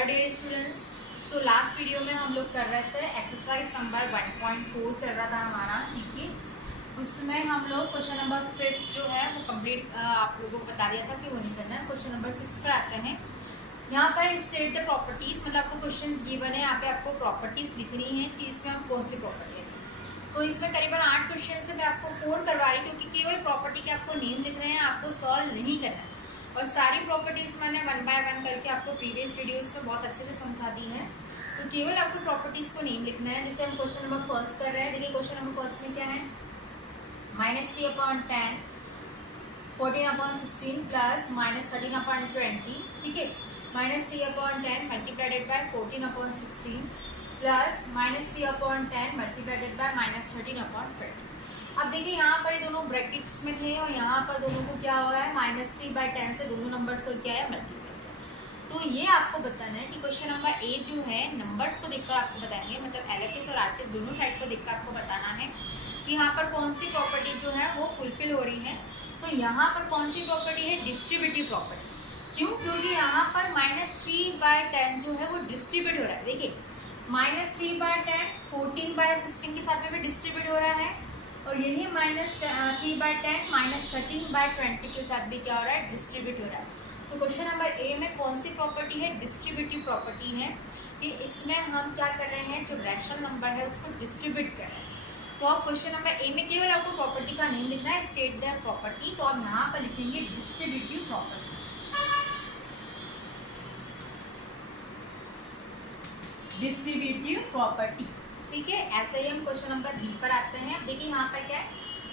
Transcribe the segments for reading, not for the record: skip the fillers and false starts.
Hello dear students. So last video में हम लोग कर रहे थे एक्सरसाइज नंबर 1.4 चल रहा था हमारा, ठीक है। उसमें हम लोग क्वेश्चन नंबर 5 जो है वो कंप्लीट आप लोगों को बता दिया था कि वो नहीं करना है। क्वेश्चन नंबर 6 पर आते हैं। यहाँ पर स्टेट द प्रॉपर्टीज, मतलब आपको क्वेश्चंस गिवन है, यहाँ पे आपको प्रॉपर्टीज लिखनी है कि इसमें हम कौन सी प्रॉपर्टी है। तो इसमें करीबन 8 क्वेश्चन से मैं आपको 4 करवा रही हूँ, क्योंकि केवल प्रॉपर्टी के आपको नेम लिख रहे हैं, आपको सॉल्व नहीं करना है। और सारी प्रॉपर्टीज मैंने 1 बाय 1 करके आपको प्रीवियस वीडियोस में बहुत अच्छे से समझा दी है। तो केवल आपको प्रॉपर्टीज को नेम लिखना है। जैसे हम क्वेश्चन नंबर फर्स्ट कर रहे हैं, देखिए क्वेश्चन नंबर फर्स्ट में क्या है, -3/10 14/16 प्लस -13/20, ठीक है। -3/10 मल्टीप्लाइडेड बाय 14/16 प्लस -3/10 मल्टीप्लाइडेड बाय -13/20। अब देखिए यहाँ पर दोनों ब्रैकेट्स में थे और यहाँ पर दोनों को क्या हुआ है, -3/10 से दोनों नंबर्स को क्या है, मल्टीप्लाई। तो ये आपको बताना है कि क्वेश्चन नंबर ए जो है नंबर्स को देखकर आपको बताएंगे, मतलब LHS और RHS दोनों साइड को देखकर आपको बताना है कि यहाँ पर कौन सी प्रॉपर्टी जो है वो फुलफिल हो रही है। तो यहाँ पर कौन सी प्रॉपर्टी है, डिस्ट्रीब्यूटिव प्रॉपर्टी। क्यों? क्योंकि यहाँ पर -3/10 जो है वो डिस्ट्रीब्यूट हो रहा है। देखिए -3/10 14/16 के साथ में भी डिस्ट्रीब्यूट हो रहा है, और यही -3/10 -13/20 के साथ भी क्या हो रहा है, डिस्ट्रीब्यूट हो रहा है। तो क्वेश्चन नंबर ए में कौन सी प्रॉपर्टी है, डिस्ट्रीब्यूटिव प्रॉपर्टी है कि इसमें हम क्या कर रहे हैं, जो रैशनल नंबर है उसको डिस्ट्रीब्यूट कर रहे हैं। तो अब क्वेश्चन नंबर ए में केवल आपको प्रॉपर्टी का नेम लिखना है, स्टेट द प्रॉपर्टी। तो आप यहाँ पर लिखेंगे डिस्ट्रीब्यूटिव प्रॉपर्टी, डिस्ट्रीब्यूटिव प्रॉपर्टी, ठीक है। ऐसे ही हम क्वेश्चन नंबर बी पर आते हैं। देखिए यहाँ पर क्या है,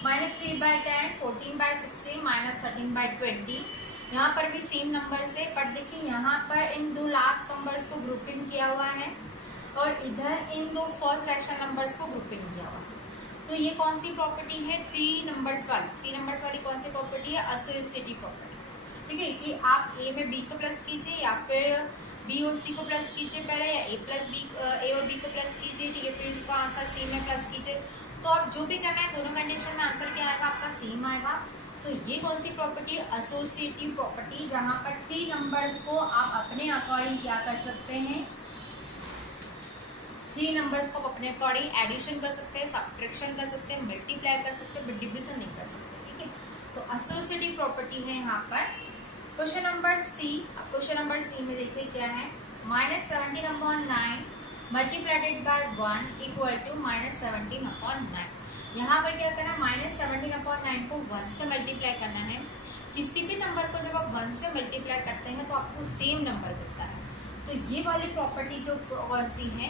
-3/10 14/16 -13/20। यहाँ पर भी सेम नंबर से, बट देखिए यहाँ पर इन दो लास्ट नंबर्स को ग्रुपिंग किया हुआ है और इधर इन दो फर्स्ट रैशनल नंबर्स को ग्रुपिंग किया हुआ है। तो ये कौन सी प्रॉपर्टी है, 3 नंबर्स वाली कौन सी प्रॉपर्टी है, एसोसिएटिव प्रॉपर्टी, ठीक है। कि आप ए में बी को प्लस कीजिए या फिर बी और सी को प्लस कीजिए पहले, या ए और बी को प्लस कीजिए, ठीक है। फिर उसका आंसर सी में प्लस कीजिए। तो आप जो भी करना है दोनों कंडीशन में आंसर क्या आएगा, आपका सेम आएगा। तो ये कौन सी प्रॉपर्टी है, एसोसिएटिव प्रॉपर्टी, जहां पर 3 नंबर्स को आप अपने अकॉर्डिंग क्या कर सकते हैं, 3 नंबर्स को अपने अकॉर्डिंग एडिशन कर सकते हैं, सब्ट्रैक्शन कर सकते हैं, मल्टीप्लाई कर सकते हैं, बट डिविजन नहीं कर सकते, ठीक है। तो एसोसिएटिव प्रॉपर्टी है यहाँ पर। Question number C, question number C में देखिए क्या है, -17/9 मल्टीप्लाइडेड बाय 1 इक्वल टू -17/9। यहाँ पर क्या करना है, -17/9 को 1 से मल्टीप्लाई करना है। किसी भी नंबर को जब आप 1 से मल्टीप्लाई करते हैं तो आपको सेम नंबर मिलता है। तो ये वाली प्रॉपर्टी जो कौन सी है,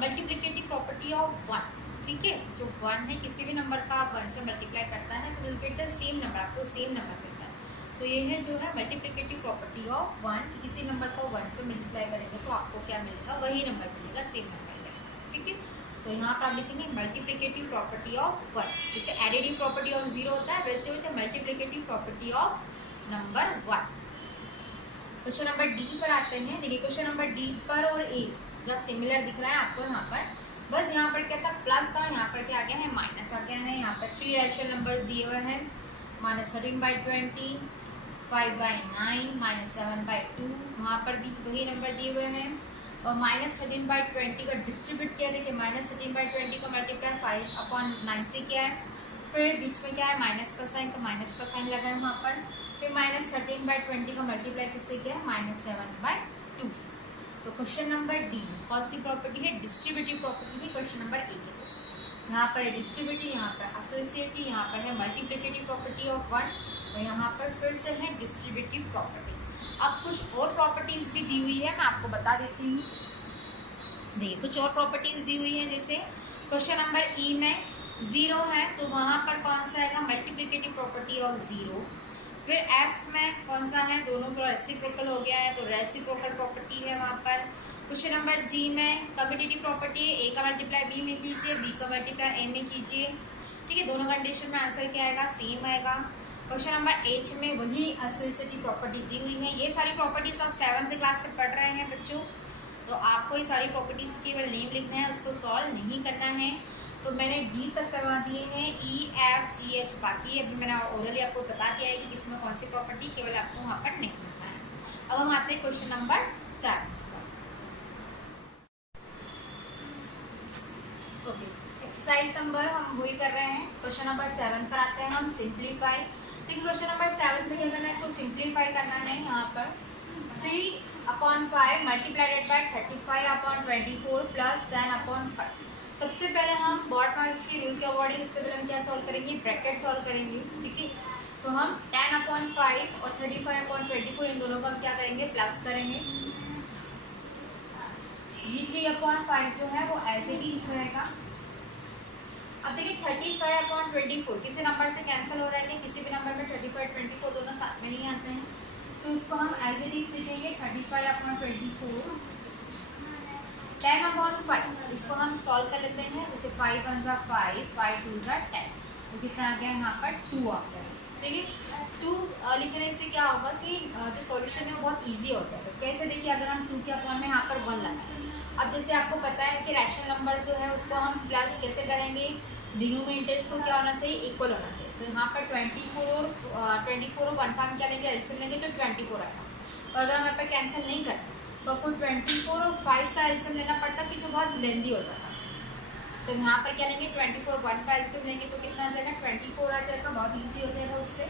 मल्टीप्लिकेटिव प्रॉपर्टी ऑफ 1, ठीक है। जो 1 है, किसी भी नंबर का आप 1 से मल्टीप्लाई करता है तो will get the same number, आपको सेम नंबर मिलता है। तो ये है जो है मल्टीप्लिकेटिव प्रॉपर्टी ऑफ 1, किसी नंबर को 1 से मल्टीप्लाई करेंगे तो आपको क्या मिलेगा, वही नंबर मिलेगा, सेम नंबर मिलेगा, ठीक है। तो यहाँ पर आप लिखेंगे मल्टीप्लिकेटिव प्रॉपर्टी ऑफ 1। जैसे एडिटिव प्रॉपर्टी ऑफ 0 होता है, वैसे होता है multiplicative property of number 1। Question number D पर आते हैं। देखिए क्वेश्चन नंबर डी पर और ए जहाँ सिमिलर दिख रहा है आपको यहाँ पर, बस यहाँ पर क्या था, प्लस था, यहाँ पर क्या आ गया है, माइनस आ गया है। यहाँ पर 3 रैशनल नंबर दिए हुए हैं, -13/20, 5/9, -7/2। वहाँ पर भी वही नंबर दिए हुए हैं। और -13/20 का डिस्ट्रीब्यूट किया, देखिए -13/20 का मल्टीप्लाई 5/9 से किया है। फिर बीच में क्या है, माइनस का साइन, तो माइनस का साइन लगा है वहाँ पर। फिर -13/20 का मल्टीप्लाई किससे किया है, -7/2 से। तो क्वेश्चन नंबर डी कौन सी प्रॉपर्टी है, डिस्ट्रीब्यूटिव प्रॉपर्टी है, क्वेश्चन नंबर ए के जैसे। यहाँ पर है डिस्ट्रीब्यूटिव, यहाँ पर एसोसिएटिव, यहाँ पर है मल्टीप्लिकेटिव प्रॉपर्टी ऑफ 1, और यहाँ पर फिर से है डिस्ट्रीब्यूटिव प्रॉपर्टी। अब कुछ और प्रॉपर्टीज भी दी हुई है, मैं आपको बता देती हूँ। देखिए कुछ और प्रॉपर्टीज दी हुई है, जैसे क्वेश्चन नंबर ई में 0 है तो वहां पर कौन सा आएगा, मल्टीप्लिकेटिव प्रॉपर्टी ऑफ 0। फिर एफ में कौन सा है, दोनों को रेसिप्रोकल हो गया है तो रेसिप्रोकल प्रॉपर्टी है वहां पर। क्वेश्चन नंबर जी में कम्यूटेटिव प्रॉपर्टी है, ए का मल्टीप्लाई बी में कीजिए, बी का मल्टीप्लाई ए में कीजिए, ठीक है। दोनों कंडीशन में आंसर क्या आएगा, सेम आएगा। क्वेश्चन नंबर एच में वही एसोसिएटिव प्रॉपर्टी दी हुई है। ये सारी प्रॉपर्टीज आप 7th क्लास से पढ़ रहे हैं बच्चों, तो आपको ये सारी प्रॉपर्टीज केवल नेम लिखना है, उसको सॉल्व नहीं करना है। तो मैंने डी तक करवा दिए हैं, ई एफ जी एच बाकी अभी मैंने ओरली आपको बता दिया है कि किसमें कौन सी प्रॉपर्टी, केवल आपको वहाँ पर नहीं लिखना है। अब हम आते हैं क्वेश्चन नंबर 7। एक्सरसाइज नंबर हम वही कर रहे हैं, क्वेश्चन नंबर 7 पर आते हैं हम, सिंप्लीफाई। देखिए क्वेश्चन नंबर 7 में क्या करना है, तो सिंप्लीफाई करना है। यहाँ पर 3/5 मल्टीप्लाइडेड बाय 35/24 प्लस 10/5। सबसे पहले हम बॉड मास के रूल के अकॉर्डिंग सबसे पहले हम क्या सॉल्व करेंगे, ब्रैकेट सॉल्व करेंगे। ठीक है, तो हम 10/5 और 35/24 इन दोनों को हम क्या करेंगे, प्लस करेंगे। ये 3/5 जो है वो एज इट इज रहेगा। अब देखिए 35/24 किसी नंबर से कैंसिल हो रहा है, किसी भी नंबर में 35/24 दोनों साथ में नहीं आते हैं, तो इसको हम एज इट इज लिखेंगे 35/24 10/5। इसको हम सॉल्व कर लेते हैं, जैसे 5 1 5 5 2 10, तो कितना आ गया यहाँ पर 2 आ गया। ठीक है, 2 लिखने से क्या होगा कि जो सॉल्यूशन है वो बहुत इजी हो जाएगा। कैसे, देखिए अगर हम 2 के अपॉन में यहाँ पर 1 लगाएं, अब जैसे आपको पता है कि रैशनल नंबर जो है उसको हम प्लस कैसे करेंगे, डिनोमिनेटर्स को क्या होना चाहिए, इक्वल होना चाहिए। तो यहाँ पर 24 और 1 का हम क्या लेंगे, एलसीएम लेंगे तो 24 आएगा। और अगर हम यहाँ पर कैंसिल नहीं करते तो आपको 24 और 5 का एलसीएम लेना पड़ता कि जो बहुत लेंदी हो जाता। तो यहाँ पर क्या लेंगे, 24 और 1 का एलसीएम लेंगे तो कितना आ जाएगा, 24 आ जाएगा, बहुत ईजी हो जाएगा उससे।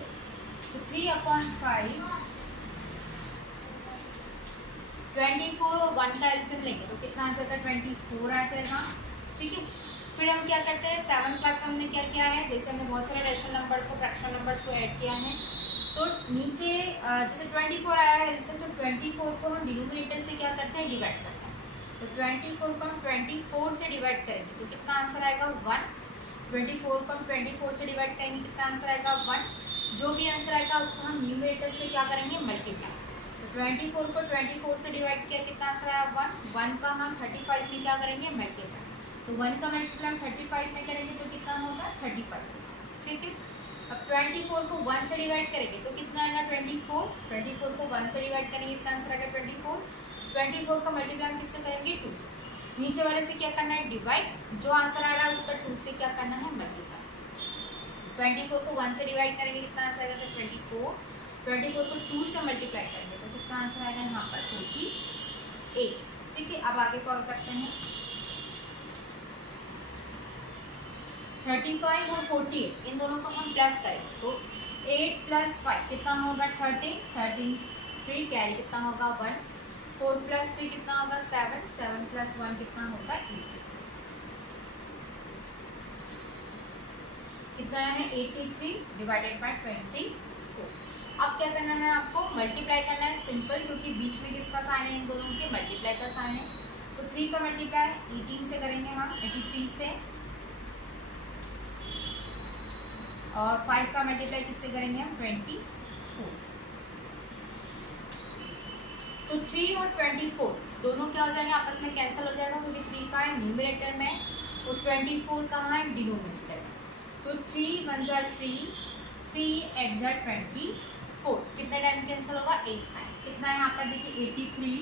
तो 3/5 24 और 1 का एलसीएम लेंगे तो कितना आ जाएगा, 24 आ जाएगा। ठीक है, फिर हम क्या करते हैं, 7 क्लास में हमने क्या किया है, जैसे हमने बहुत सारे रेशनल नंबर्स को फ्रैक्शनल नंबर्स को ऐड किया है, तो नीचे जैसे 24 आया है एलसीएम, तो 24 को हम डिनोमिनेटर से क्या करते हैं, डिवाइड करते हैं। तो 24 को हम 24 से डिवाइड करेंगे तो कितना आंसर आएगा, 1। 24 को हम 24 से डिवाइड करेंगे, कितना आंसर आएगा, 1। जो भी आंसर आएगा उसको हम न्यूमरेटर से क्या करेंगे, मल्टीप्लाई। 24 को 24 से डिवाइड किया, कितना आंसर आया, 1। 1 का हम 35 में क्या करेंगे, मल्टीप्लाई। तो 1 का मल्टीप्लाई 35 में करेंगे तो कितना होगा, 35। ठीक है, अब 24 को 1 से डिवाइड करेंगे तो कितना आएगा, 24। 24 को 1 से डिवाइड करेंगे, कितना आंसर आएगा, 24। 24 का मल्टीप्लाई हम किससे करेंगे, 2 से। नीचे वाले से क्या करना है, डिवाइड। जो आंसर आ रहा है उसका 2 से क्या करना है, मल्टीप्लाई। 24 को 1 से डिवाइड करेंगे, कितना आंसर आएगा, 24। 24 को 2 से मल्टीप्लाई करेंगे तो कितना आंसर आएगा यहाँ पर, 48। ठीक है, अब आगे सॉल्व करते हैं। 35 और 48 इन दोनों को हम प्लस करें तो 8 + 5 कितना होगा, 13। 13 3 कैरी कितना होगा, 1। 4 + 3 कितना होगा, 7। 7 + 1 कितना होगा, 8। कितना है, 83 डिवाइडेड बाय 24। अब क्या करना है, आपको मल्टीप्लाई करना है, सिंपल, क्योंकि बीच में किसका साइन है, इन दोनों के मल्टीप्लाई का साइन है। तो 3 का मल्टीप्लाई 18 से करेंगे हम, 83 से, और 5 का मल्टीप्लाई किससे करेंगे हम, 24 से। तो 3 और 24 दोनों क्या हो जाएंगे, आपस में कैंसिल हो जाएगा, क्योंकि 3 का है न्यूमरेटर में और 24 कहाँ है, डिनोमिनेटर में। तो 3 1 3, 3 8 24, कितने टाइम कैंसिल होगा, 8 टाइम। कितना है यहाँ पर देखिए, 83,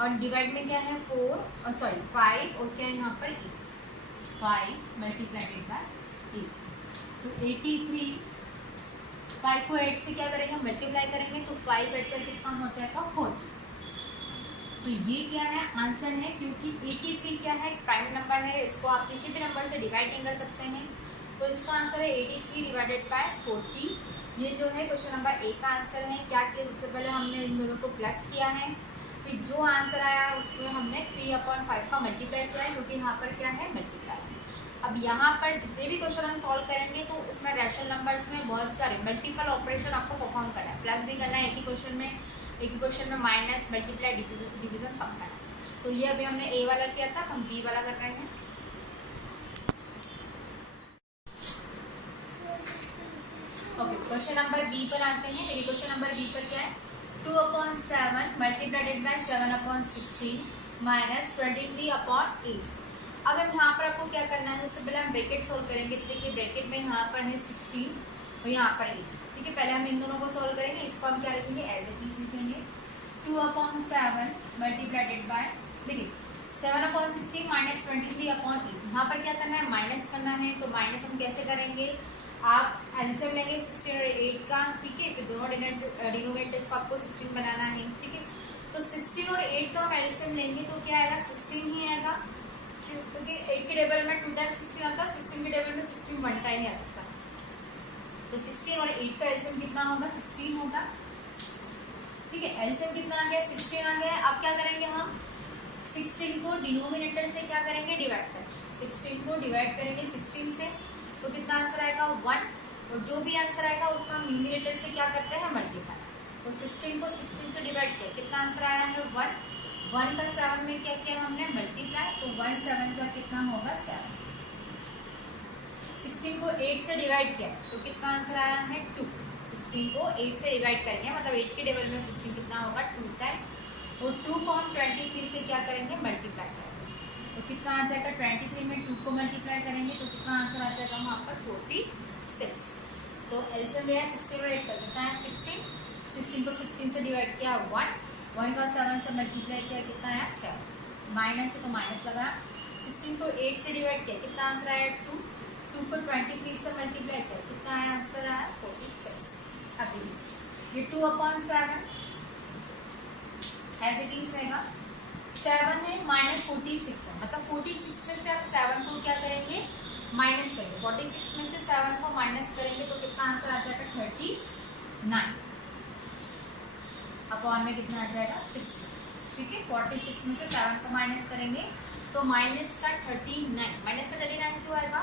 और डिवाइड में क्या है, 4 और सॉरी 5, और क्या है यहाँ पर 8। 5 मल्टीप्लाइडेड बाय 8, तो 83। 5 को 8 से क्या करेंगे, मल्टीप्लाई करेंगे, तो 5 8 पर कितना हो जाएगा, 4। तो ये क्या है, आंसर है, क्योंकि 83 क्या है, प्राइम नंबर है, इसको आप किसी भी नंबर से डिवाइड नहीं कर सकते हैं। तो इसका आंसर है 83 डिवाइडेड बाय 40। ये जो है क्वेश्चन नंबर 1 का आंसर है। क्या किया, सबसे पहले हमने इन दोनों को प्लस किया है, फिर जो आंसर आया उसको हमने 3/5 का मल्टीप्लाई किया है, क्योंकि यहाँ पर क्या है, मल्टीप्लाई। अब यहाँ पर जितने भी क्वेश्चन हम सॉल्व करेंगे तो उसमें रैशनल नंबर्स में बहुत सारे मल्टीपल ऑपरेशन आपको परफॉर्म करना है, प्लस भी करना है एक ही क्वेश्चन में माइनस, मल्टीप्लाई, डिवीजन सब करना है। तो ये अभी हमने ए वाला किया था, हम बी वाला कर रहे हैं। ओके, क्वेश्चन नंबर बी पर आते हैं। देखिए क्वेश्चन नंबर बी पर क्या है, 2/7 मल्टीप्लाइडेड बाय 7/16 माइनस 23/8। अब हम यहाँ पर आपको क्या करना है, सबसे पहले हम ब्रैकेट सोल्व करेंगे। तो देखिए ब्रैकेट में यहाँ पर है 16 और यहाँ पर 8। ठीक है, पहले हम इन दोनों को सोल्व करेंगे, इसको हम क्या रखेंगे, एज इट इज लिखेंगे। 2/7 मल्टीप्लाइडेड बाय, देखिए 7/16 माइनस 23/8। यहाँ पर क्या करना है, माइनस करना है। तो माइनस हम कैसे करेंगे, आप एलसीएम लेंगे 16 और 8 का। ठीक है, फिर दोनों डिनोमिनेटर्स को आपको 16 बनाना है। ठीक है, तो 16 और 8 का हम एलसीएम लेंगे तो क्या आएगा, 16 ही आएगा। क्योंकि 8 के टेबल में 2 टाइम्स 16 आता है, 16 के टेबल में 16 1 टाइम ही आ सकता है। तो 16 और 8 का एलसीएम कितना होगा? 16 होगा। ठीक है, एलसीएम कितना आ गया? 16 आ गया। अब क्या करेंगे हम? 16 को डिनोमिनेटर से क्या करेंगे? डिवाइड करेंगे। 16 को डिवाइड करेंगे 16 से, तो कितना आंसर आएगा? 1। और जो भी आंसर आएगा उसका हम न्यूमिनेटर से क्या करते हैं? मल्टीप्लाई। तो 16 को 16 से डिवाइड किया, कितना आंसर आया है? 1। 1 का 7 में क्या किया हमने? मल्टीप्लाई। तो 1 7 से कितना होगा? 7। 16 को 8 से डिवाइड किया तो कितना आंसर आया है? 2। 16 को 8 से डिवाइड करेंगे, मतलब 8 के टेबल में 16 कितना होगा? 2 टाइम्स। और 2 को हम 23 से क्या करेंगे? मल्टीप्लाई करेंगे। तो कितना आ जाएगा? 23 में 2 को मल्टीप्लाई करेंगे तो कितना आंसर आ जाएगा वहाँ पर? 46। तो एलसीएम लिया 16 और 8 का कितना है? 16। 16 को 16 से डिवाइड किया 1। 1 का 7 से मल्टीप्लाई किया, कितना आया? 7। माइनस है तो माइनस लगा। 16 को 8 से डिवाइड किया, कितना आंसर आया? 2। 2 को 23 से मल्टीप्लाई किया, कितना आया? आंसर आया 46। अब देखिए ये 2/7 एज इट इज रहेगा। 7 है माइनस 46 है, मतलब 46 में से आप 7 को क्या करेंगे? माइनस करेंगे। 46 में से 7 को माइनस करेंगे तो कितना आंसर आ जाएगा? 39 अपॉन में कितना आ जाएगा? 60। ठीक है, 46 में से 7 को माइनस करेंगे तो माइनस का 39। माइनस का 39 क्यों आएगा?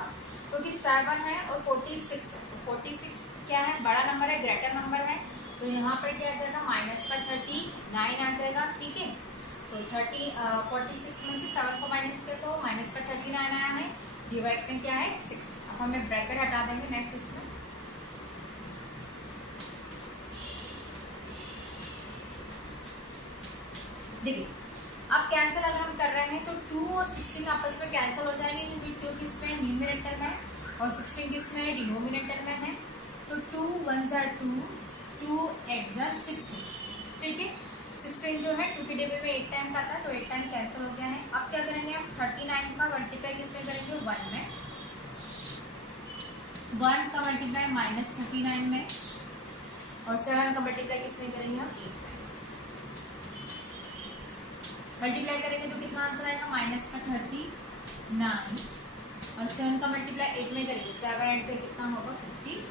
क्योंकि 7 है और 46 है, तो 46 क्या है? बड़ा नंबर है, ग्रेटर नंबर है, तो यहाँ पर क्या आ जाएगा? माइनस का 39 आ जाएगा। ठीक है, तो 46 में से 7 को माइनस किया तो माइनस का 39 आया है। डिवाइड में क्या है? 60। अब हमें ब्रैकेट हटा देंगे नेक्स्ट इसमें। देखिए अब कैंसिल अगर हम कर रहे हैं तो 2 और 16 आपस में कैंसिल हो जाएंगे, क्योंकि 2 किसमें? न्यूमिनेटर में, और 16 किसमें? डिनोमिनेटर में है। तो 2 1 जार 2, 2 8 जार 16। ठीक है, 16 जो है 2 के टेबल में 8 टाइम्स आता है, तो 8 टाइम कैंसिल हो गया है। अब क्या करेंगे हम? 39 का मल्टीप्लाई किसमें करेंगे? 1 में। 1 का मल्टीप्लाई माइनस 39 में, और 7 का मल्टीप्लाई किसमें करेंगे? हम 8 में। मल्टीप्लाई करेंगे तो कितना आंसर आएगा? माइनस का 39, और 7 का मल्टीप्लाई 8 में करेंगे, 7 8 से कितना होगा? 56।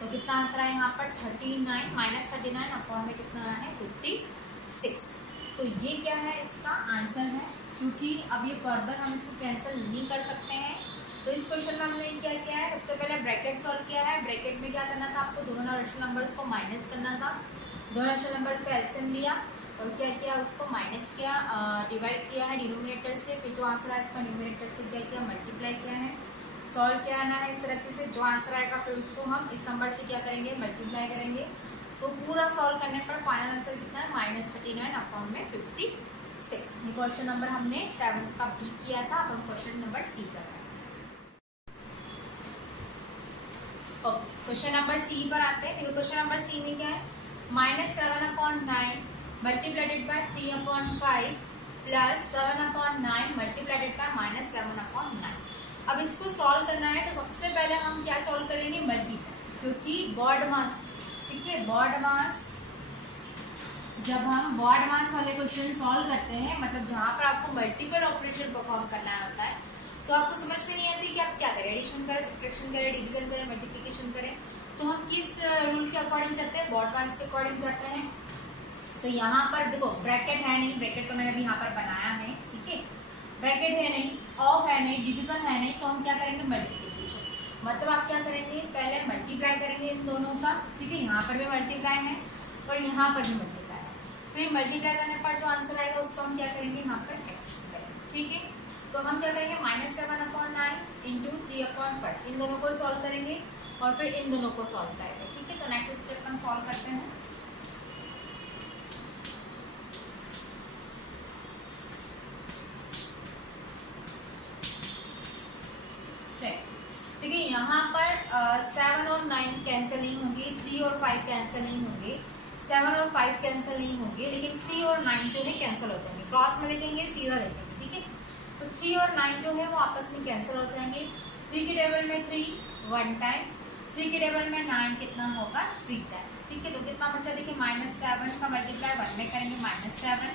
तो कितना आंसर आया यहाँ पर? 39 माइनस 39 अपॉन में कितना आया है? 56। तो ये क्या है? इसका आंसर है, क्योंकि अब ये फर्दर हम इसको कैंसिल नहीं कर सकते हैं। तो इस क्वेश्चन में हमने क्या किया है? सबसे पहले ब्रैकेट सॉल्व किया है। ब्रैकेट में क्या करना था आपको? दोनों रेशनल नंबर्स को माइनस करना था। दोनों रेशनल नंबर्स का एलसीएम लिया और क्या किया? उसको माइनस किया, डिवाइड किया है डिनोमिनेटर से। फिर जो आंसर आया इसका न्यूमिनेटर से क्या किया? मल्टीप्लाई किया है। सॉल्व क्या आना है इस तरीके से, जो आंसर आएगा फिर उसको हम इस नंबर से क्या करेंगे? मल्टीप्लाई करेंगे। तो पूरा सॉल्व करने पर फाइनल आंसर कितना है? माइनस 39 अपॉन में 56। ये क्वेश्चन नंबर हमने 7 का बी किया था। अब हम क्वेश्चन नंबर सी कर रहे हैं। क्वेश्चन नंबर सी पर आते हैं। देखो क्वेश्चन नंबर सी में क्या है? -7/9 मल्टीप्लाइडेड बाय 3/5 प्लस 7/9 मल्टीप्लाइडेड बाय -7/9। अब इसको सॉल्व करना है तो सबसे पहले हम क्या सॉल्व करेंगे? मल्टीप्लाई, क्योंकि बॉड मास, ठीक है, बॉड मास, जब हम बॉड मास वाले क्वेश्चन सॉल्व करते हैं, मतलब जहां पर आपको मल्टीपल ऑपरेशन परफॉर्म करना होता है, तो आपको समझ में नहीं आती कि आप क्या करें, एडिशन करें, सब्ट्रैक्शन करें, डिवीजन करें, मल्टीप्लिकेशन करें। तो हम किस रूल के अकॉर्डिंग जाते हैं? बॉड मास के अकॉर्डिंग जाते हैं। तो यहाँ पर देखो ब्रैकेट है नहीं, ब्रैकेट तो मैंने अभी यहाँ पर बनाया है, ठीक है, ब्रैकेट है नहीं, ऑफ है नहीं, डिवीजन है नहीं, तो हम क्या करेंगे? मल्टीप्लिकेशन। मतलब आप क्या करेंगे? पहले मल्टीप्लाई करेंगे इन दोनों का, ठीक है, यहाँ पर भी मल्टीप्लाई है और यहाँ पर भी मल्टीप्लाई है। तो ये मल्टीप्लाई करने पर जो आंसर आएगा उसको हम क्या करेंगे? यहाँ पर एडिशन करेंगे, ठीक है। तो हम क्या करेंगे? -7/9 इंटू 3/5, इन दोनों को सॉल्व करेंगे और फिर इन दोनों को सॉल्व करेंगे, ठीक है। तो नेक्स्ट स्टेप हम सॉल्व करते हैं। ठीक है, यहाँ पर 7 और 9 कैंसिल नहीं होंगे, 3 और 5 कैंसिल नहीं होंगे, 7 और 5 कैंसिल नहीं होंगे, लेकिन 3 और 9 जो है कैंसिल हो जाएंगे। क्रॉस में देखेंगे, सीधा देखेंगे, ठीक है। तो 3 और 9 जो है वो आपस में कैंसिल हो जाएंगे। 3 के टेबल में 3 1 टाइम, 3 के टेबल में 9 कितना होगा? 3 टाइम्स, ठीक है। तो कितना बचा? देखिए -7 का मल्टीप्लाई 1 में करेंगे, -7,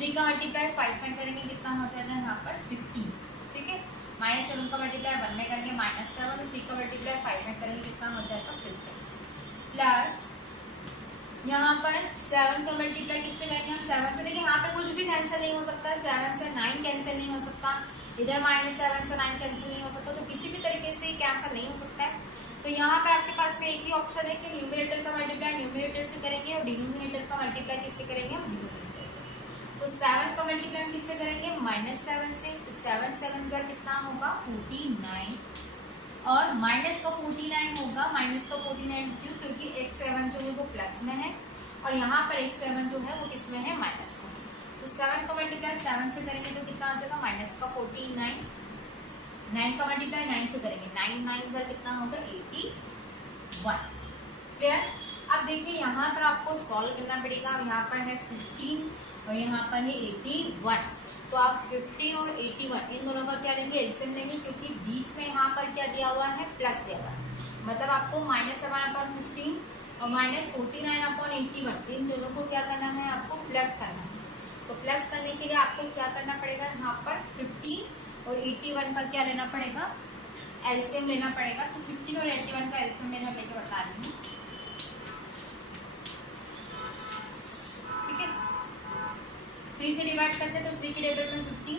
3 का मल्टीप्लाई 5 में करेंगे कितना हो जाएगा यहाँ पर 15, ठीक है। -7 का मल्टीप्लाई 1 में करेंगे -7, 3 का मल्टीप्लाई 5 में करेंगे कितना हो जाएगा 15, प्लस यहाँ पर 7 का मल्टीप्लाई किससे करेंगे हम 7 से। देखिए यहाँ पे कुछ भी कैंसिल नहीं हो सकता, 7 से 9 कैंसिल नहीं हो सकता, इधर -7 से 9 कैंसिल नहीं हो सकता, तो किसी भी तरीके से कैंसिल नहीं हो सकता है। तो यहाँ पर आपके पास में एक ही ऑप्शन है कि न्यूमरेटर का मल्टीप्लाई न्यूमरेटर से करेंगे और डिनोमिनेटर का मल्टीप्लाई किससे करेंगे हम डिनोमिनेटर से। तो 7 का मल्टीप्लाई हम किससे करेंगे -7 से, तो 7 7 जार कितना होगा 49, और माइनस का 49 होगा, माइनस का 49 क्यों, क्योंकि एक 7 जो है वो प्लस में है और यहाँ पर एक 7 जो है वो किसमें है माइनस में। तो 7 का मल्टीप्लाई 7 से करेंगे तो कितना आ जाएगा माइनस का 49, 9 का मल्टीप्लाई 9 से करेंगे, 9 9 जार कितना होगा 81, क्लियर। अब देखिए यहाँ पर आपको सॉल्व करना पड़ेगा, यहाँ पर है 15 और यहाँ पर है 81, तो आप 15 और 81 इन दोनों का क्या लेंगे एलसीएम लेंगे, क्योंकि बीच में यहाँ पर क्या दिया हुआ है प्लस दिया हुआ है, मतलब आपको -7/15 और -49/81 इन दोनों को क्या करना है आपको प्लस करना है। तो प्लस करने के लिए आपको क्या करना पड़ेगा, यहाँ पर 15 और 81 का क्या लेना पड़ेगा एलसीएम लेना पड़ेगा। तो 15 और 81 का एलसीएम मैं लेके बता रही हूँ, ठीक है। 3 से डिवाइड करते हैं तो 3 के टेबल में 15,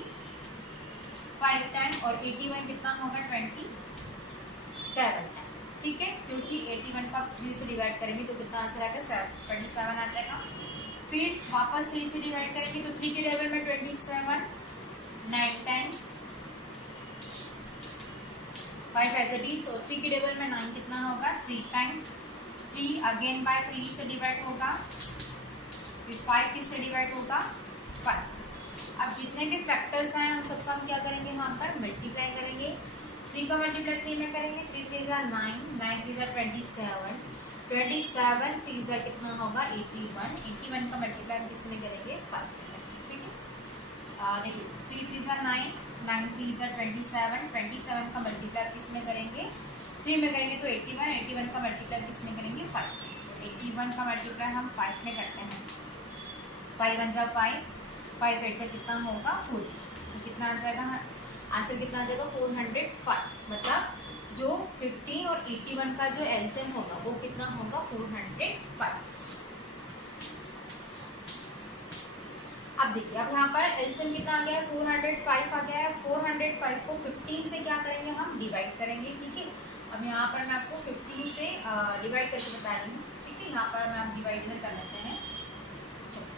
5 टाइम और 81 कितना होगा 27 टाइम, ठीक है, क्योंकि 81 का 3 से डिवाइड करेंगे तो कितना आंसर आएगा 27 आ जाएगा। फिर वापस 3 से डिवाइड करेंगे तो 3 के टेबल में 27, 9 टाइम्स, 5 एज इट इज, और 3 के टेबल में 9 कितना होगा 3 टाइम्स, 3 अगेन बाय 3 से डिवाइड होगा, फिर 5 किससे डिवाइड होगा 5 से। अब जितने भी फैक्टर्स हैं हम सबका हम क्या करेंगे यहाँ पर मल्टीप्लाई करेंगे। 3 का मल्टीप्लाई 3 में करेंगे, 3 3 जार 9, 9 3 जार 27, 27 3 जार कितना होगा 81, 81 का मल्टीप्लाई हम किस में करेंगे 5 में, ठीक है। देखिए 3 3 जार 9, 9 3 जार 27, 27 का मल्टीप्लाई किस में करेंगे 3 में करेंगे तो 81, 81 का मल्टीप्लाई किस में करेंगे 5, 81 का मल्टीप्लाई हम 5 में करते हैं, 5 1 जार 5, 5 8 से कितना होगा 40, तो कितना आ जाएगा आंसर कितना आ जाएगा 405, मतलब जो 15 और 81 का जो एलसीएम होगा वो कितना होगा 405। अब देखिए अब यहाँ पर एलसीएम कितना आ गया है 405 आ गया है। 405 को 15 से क्या करेंगे हम डिवाइड करेंगे, ठीक है। अब यहाँ पर मैं आपको 15 से डिवाइड करके बता रही हूँ, ठीक है। यहाँ पर मैं आप डिवाइड इधर कर लेते हैं,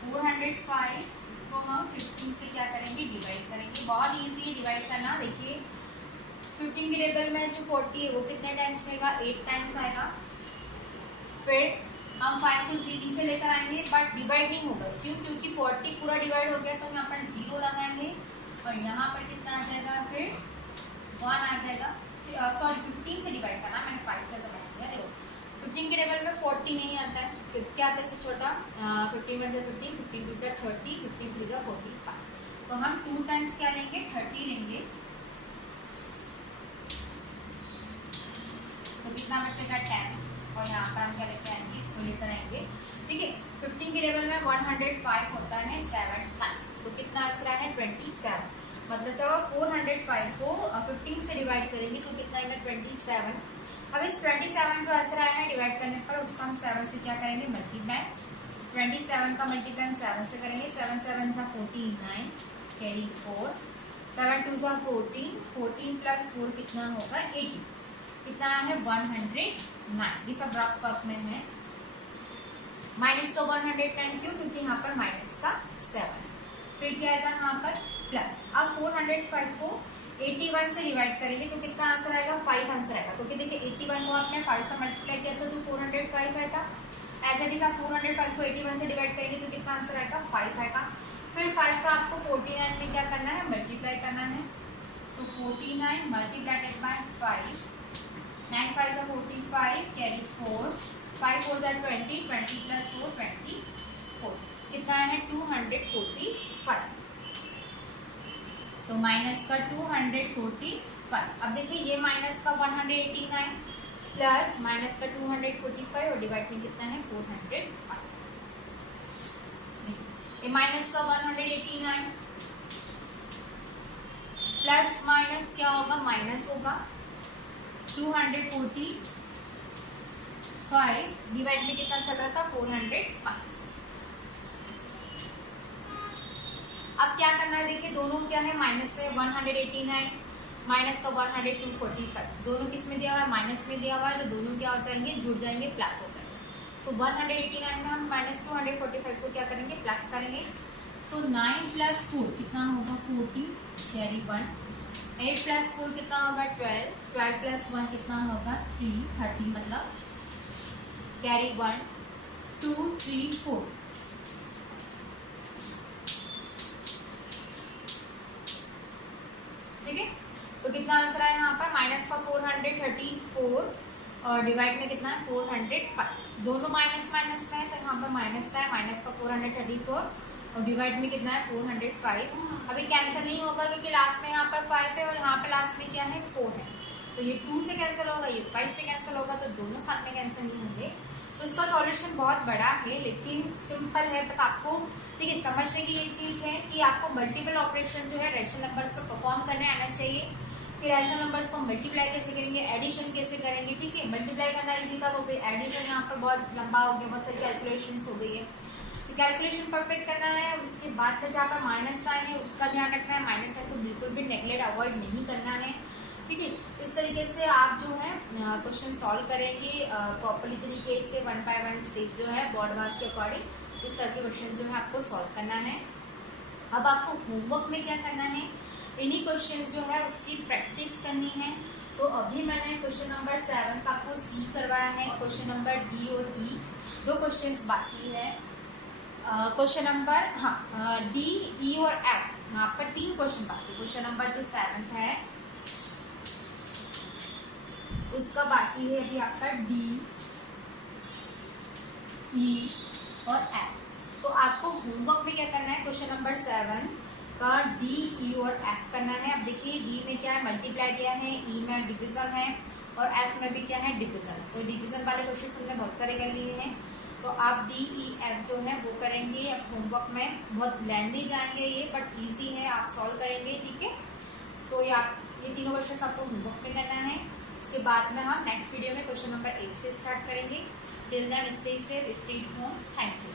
405 को हम 15 से क्या करेंगे डिवाइड करेंगे, बहुत इजी है डिवाइड करना। देखिए 15 के टेबल में जो 40 है वो कितने टाइम्स आएगा 8 टाइम्स आएगा, फिर हम 5 को नीचे लेकर आएंगे बट डिवाइड नहीं होगा, क्यों, क्योंकि 40 पूरा डिवाइड हो गया तो यहाँ पर 0 लगाएंगे और यहाँ पर कितना आ जाएगा फिर 1 आ जाएगा, सॉरी 15 से डिवाइड करना, मैंने 5 से समझ लिया। देखो 15 के टेबल में 40 नहीं आता है तो क्या आता है सबसे छोटा 15 1 15, 15 2 30, 15 3 45, तो हम 2 टाइम्स क्या लेंगे 30 लेंगे, तो कितना बचेगा 10, और यहाँ पर हम क्या लेके आएंगे इसको लेकर आएंगे, ठीक है। 15 के टेबल में 105 होता है 7 टाइम्स, तो कितना आंसर है 27, मतलब जब 405 को 15 से डिवाइड करेंगे तो कितना आएगा 27। अब इस 27 जो आंसर आया है डिवाइड करने पर उसका हम 7 से क्या करेंगे मल्टीप्लाई, 27 का मल्टीप्लाई हम 7 से करेंगे, 7 7 सा 49 कैरी 4, 7 2 सा 14, 14 प्लस 4 कितना होगा 80, कितना है 109, ये सब रफ कप में है। माइनस का 110 क्यों, क्योंकि यहाँ पर माइनस का 7, फिर क्या आएगा यहाँ पर प्लस। अब 405 को 81 से डिवाइड करेंगे तो कितना आंसर आएगा 5 आंसर आएगा, क्योंकि देखिए 81 को आपने 5 से मल्टीप्लाई किया था तो 405 आएगा, ऐसा ही आप 405 को 81 से डिवाइड करेंगे तो कितना आंसर आएगा 5 आएगा। फिर 5 का आपको 49 में क्या करना है मल्टीप्लाई करना है, सो 49 multiplied by 5, 9 5 are 45 carry 4, 5 4 are 20, 20 plus 4 24, कितना है 245, तो माइनस का 245। अब देखिए ये माइनस का 189 प्लस माइनस का 245 और डिवाइड में कितना है 405। ये माइनस का 189 प्लस माइनस क्या होगा, माइनस होगा 245 डिवाइड में कितना चल रहा था 405। अब क्या करना है, देखिए दोनों क्या है, माइनस में 189 माइनस का 145, दोनों किस में दिया हुआ है, माइनस में दिया हुआ है, तो दोनों क्या हो जाएंगे, जुड़ जाएंगे, प्लस हो जाएंगे। तो 189 में हम माइनस 245 को क्या करेंगे, प्लस करेंगे। सो 9 प्लस 4 कितना होगा 40 कैरी 1, 8 प्लस 4 कितना होगा 12, 12 प्लस 1 कितना होगा 3, 30 मतलब कैरी 1 2 3 4। ठीक है, तो कितना आंसर है यहाँ पर, माइनस का 434 और डिवाइड में कितना है 405, दोनों माइनस माइनस में है तो यहाँ पर माइनस का है, माइनस का 434 और डिवाइड में कितना है 405। अभी कैंसिल नहीं होगा क्योंकि लास्ट में यहाँ पर 5 है और यहाँ पर लास्ट में क्या है 4 है, तो ये 2 से कैंसिल होगा, ये 5 से कैंसिल होगा, तो दोनों साथ में कैंसिल नहीं होंगे। तो इसका सॉल्यूशन बहुत बड़ा है लेकिन सिंपल है, बस आपको ठीक है समझने की ये चीज़ है कि आपको मल्टीपल ऑपरेशन जो है रैशनल नंबर्स पर परफॉर्म करने आना चाहिए कि रैशनल नंबर्स को मल्टीप्लाई कैसे करेंगे, एडिशन कैसे करेंगे। ठीक है, मल्टीप्लाई करना इजी था तो फिर एडिशन यहाँ पर बहुत लंबा हो गया, बहुत सारी कैलकुलेशंस हो गई है, तो कैलकुलेशन परफेक्ट करना है। उसके बाद में जहाँ पर माइनस साइन है उसका ध्यान रखना है, माइनस साइन को बिल्कुल भी नेगलेक्ट अवॉइड नहीं करना है। ठीक है, इस तरीके से आप जो है क्वेश्चन सॉल्व करेंगे प्रॉपरली तरीके से, 1 बाय 1 स्टेप जो है बोर्ड मार्क्स के अकॉर्डिंग इस तरह के क्वेश्चन जो है आपको सॉल्व करना है। अब आपको होमवर्क में क्या करना है, इन्हीं क्वेश्चन जो है उसकी प्रैक्टिस करनी है। तो अभी मैंने क्वेश्चन नंबर 7 का आपको सी करवाया है, क्वेश्चन नंबर डी और ई 2 क्वेश्चन बाकी है। क्वेश्चन नंबर डी ई और एफ यहाँ पर 3 क्वेश्चन बाकी। क्वेश्चन नंबर जो 7 है उसका बाकी है अभी आपका डी ई और एफ। तो आपको होमवर्क में क्या करना है, क्वेश्चन नंबर 7 का डी ई और एफ करना है। अब देखिए डी में क्या है, मल्टीप्लाई दिया है, ई में डिविजन है और एफ में भी क्या है, डिविजन। तो डिविजन वाले क्वेश्चन हमने बहुत सारे कर लिए हैं, तो आप डी ई एफ जो है वो करेंगे अब होमवर्क में। बहुत लेंथी जाएंगे ये बट इजी है, आप सॉल्व करेंगे। ठीक है, तो ये तीनों क्वेश्चन आपको होमवर्क में करना है। उसके बाद में हम नेक्स्ट वीडियो में क्वेश्चन नंबर 8 से स्टार्ट करेंगे। Till then stay safe, stay home, thank you.